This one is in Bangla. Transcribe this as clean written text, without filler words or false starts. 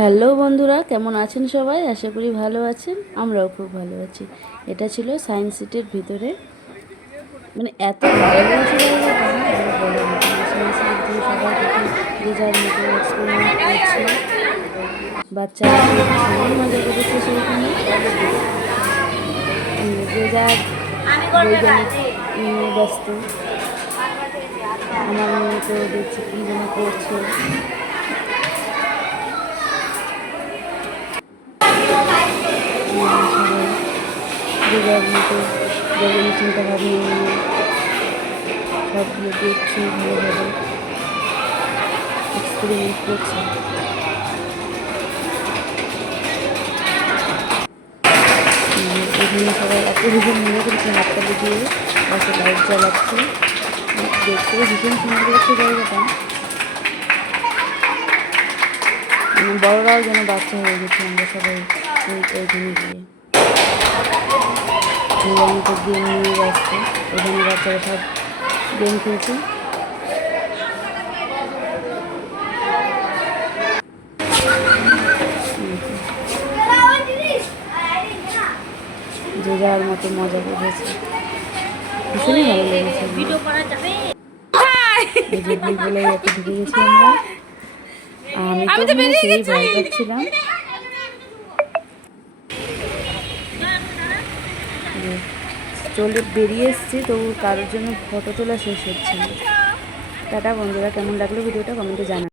হ্যালো বন্ধুরা, কেমন আছেন সবাই? আশা করি ভালো আছেন। আমরাও খুব ভালো আছি। এটা ছিল সায়েন্স সিটির ভিতরে, মানে এত ভালো লেগেছে জায়গাটা আর বলার মতো না। সায়েন্স সিটির ভিতরে সবাই দেখে যে যার মতো এক্সপেরিমেন্ট করছে। বাচ্চারা তো ভীষণই মজা করেছে সেইখানে। যে যার বৈজ্ঞানিক নিয়ে ব্যস্ত। আমার মেয়ে তো দেখছি কী যেন করছে। সবাই যে যার মতো বৈজ্ঞানিক চিন্তাভাবনা নিয়ে সবগুলো দেখছে, ভালোভাবে এক্সপেরিমেন্ট করছে। এখানে সবাই এত ভীষণ মনে করেছে, হাততালি দিয়ে পাশে লাইট জ্বালাচ্ছে। দেখতে ভীষণ সুন্দর লাগছে জায়গাটা। বড়রাও যেন বাচ্চা হয়ে গেছে আমরা সবাই ওইখানে গিয়ে। তো গেম নিয়ে ব্যস্ত, ওখানে বাচ্চারা সব গেম খেলছে। যে যার মতো মজা করেছে, ভীষণই ভালো লেগেছে। এই যে ভুল বলে এত ঢুকে গেছি আমরা। আমি তো মানে সেই ভয় পাচ্ছিলাম। চলে বেরিয়ে এসছি, তো কারোর জন্য ফটো তোলা শেষ হচ্ছে না। টাটা বন্ধুরা, কেমন লাগলো ভিডিওটা কমেন্টে জানান।